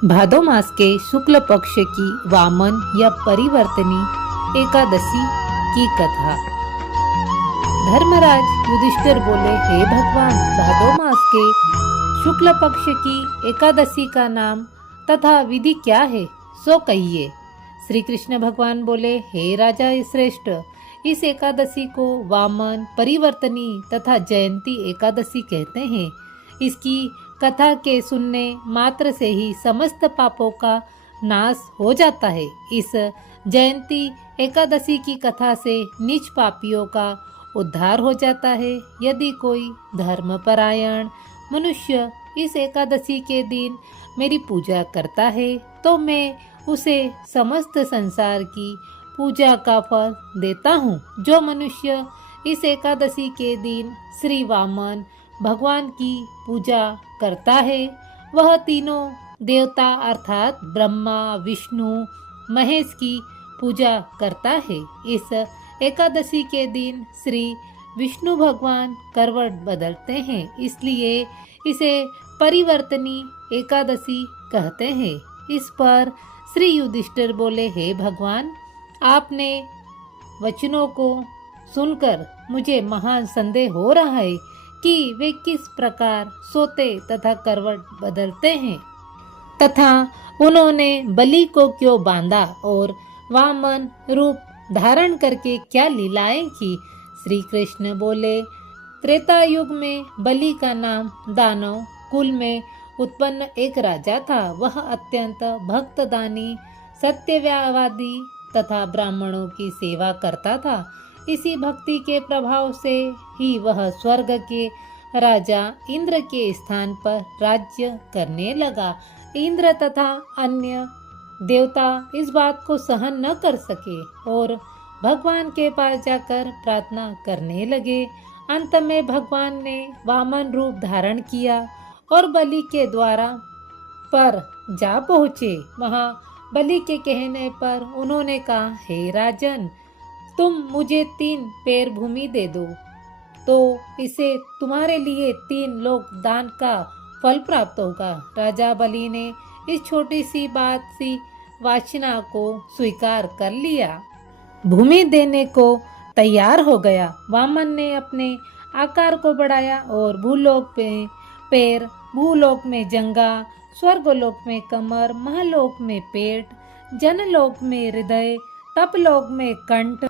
भादो मास के शुक्ल पक्ष की वामन या परिवर्तनी एकादशी की कथा। धर्मराज युधिष्ठिर बोले, हे भगवान, भादो मास के शुक्ल पक्ष की एकादशी का नाम तथा विधि क्या है, सो कहिए। श्री कृष्ण भगवान बोले, हे राजा श्रेष्ठ, इस एकादशी को वामन, परिवर्तनी तथा जयंती एकादशी कहते हैं। इसकी कथा के सुनने मात्र से ही समस्त पापों का नाश हो जाता है। इस जयंती एकादशी की कथा से नीच पापियों का उद्धार हो जाता है। यदि कोई धर्मपरायण मनुष्य इस एकादशी के दिन मेरी पूजा करता है तो मैं उसे समस्त संसार की पूजा का फल देता हूँ। जो मनुष्य इस एकादशी के दिन श्री वामन भगवान की पूजा करता है वह तीनों देवता अर्थात ब्रह्मा, विष्णु, महेश की पूजा करता है। इस एकादशी के दिन श्री विष्णु भगवान करवट बदलते हैं, इसलिए इसे परिवर्तनी एकादशी कहते हैं। इस पर श्री युधिष्ठिर बोले, हे भगवान, आपने वचनों को सुनकर मुझे महान संदेह हो रहा है कि वे किस प्रकार सोते तथा करवट बदलते हैं तथा उन्होंने बलि को क्यों बांधा और वामन रूप धारण करके क्या लीलाएं की। श्री कृष्ण बोले, त्रेता युग में बलि का नाम दानव कुल में उत्पन्न एक राजा था। वह अत्यंत भक्तदानी, सत्यवादी तथा ब्राह्मणों की सेवा करता था। इसी भक्ति के प्रभाव से ही वह स्वर्ग के राजा इंद्र के स्थान पर राज्य करने लगा। इंद्र तथा अन्य देवता इस बात को सहन न कर सके और भगवान के पास जाकर प्रार्थना करने लगे। अंत में भगवान ने वामन रूप धारण किया और बलि के द्वारा पर जा पहुँचे। वहाँ बलि के कहने पर उन्होंने कहा, हे राजन, तुम मुझे 3 पैर भूमि दे दो तो इसे तुम्हारे लिए 3 लोक दान का फल प्राप्त होगा। राजा बलि ने इस छोटी सी बात सी वासना को स्वीकार कर लिया, भूमि देने को तैयार हो गया। वामन ने अपने आकार को बढ़ाया और भूलोक में पैर, भूलोक में जंगा, स्वर्गलोक में कमर, महलोक में पेट, जनलोक में हृदय, तपलोक में कंठ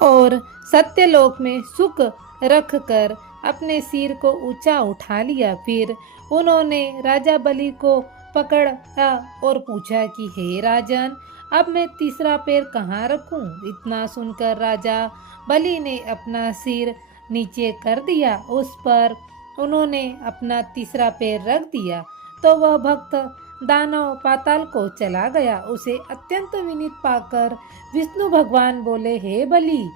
और सत्यलोक में सुख रख कर अपने सिर को ऊंचा उठा लिया। फिर उन्होंने राजा बलि को पकड़ा और पूछा कि हे राजन, अब मैं तीसरा पैर कहाँ रखूं? इतना सुनकर राजा बलि ने अपना सिर नीचे कर दिया। उस पर उन्होंने अपना तीसरा पैर रख दिया तो वह भक्त दानव पाताल को चला गया। उसे अत्यंत विनीत पाकर विष्णु भगवान बोले, हे बलि,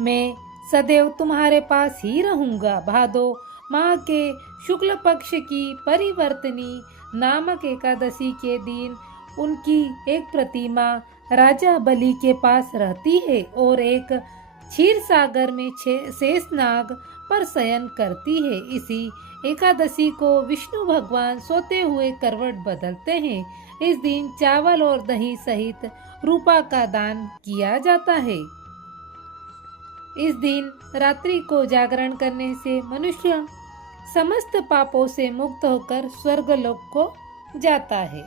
मैं सदैव तुम्हारे पास ही रहूंगा। भादो माह के शुक्ल पक्ष की परिवर्तनी नामक एकादशी के दिन उनकी एक प्रतिमा राजा बलि के पास रहती है और एक क्षीर सागर में शेषनाग पर शयन करती है। इसी एकादशी को विष्णु भगवान सोते हुए करवट बदलते हैं। इस दिन चावल और दही सहित रूपा का दान किया जाता है। इस दिन रात्रि को जागरण करने से मनुष्य समस्त पापों से मुक्त होकर स्वर्गलोक को जाता है।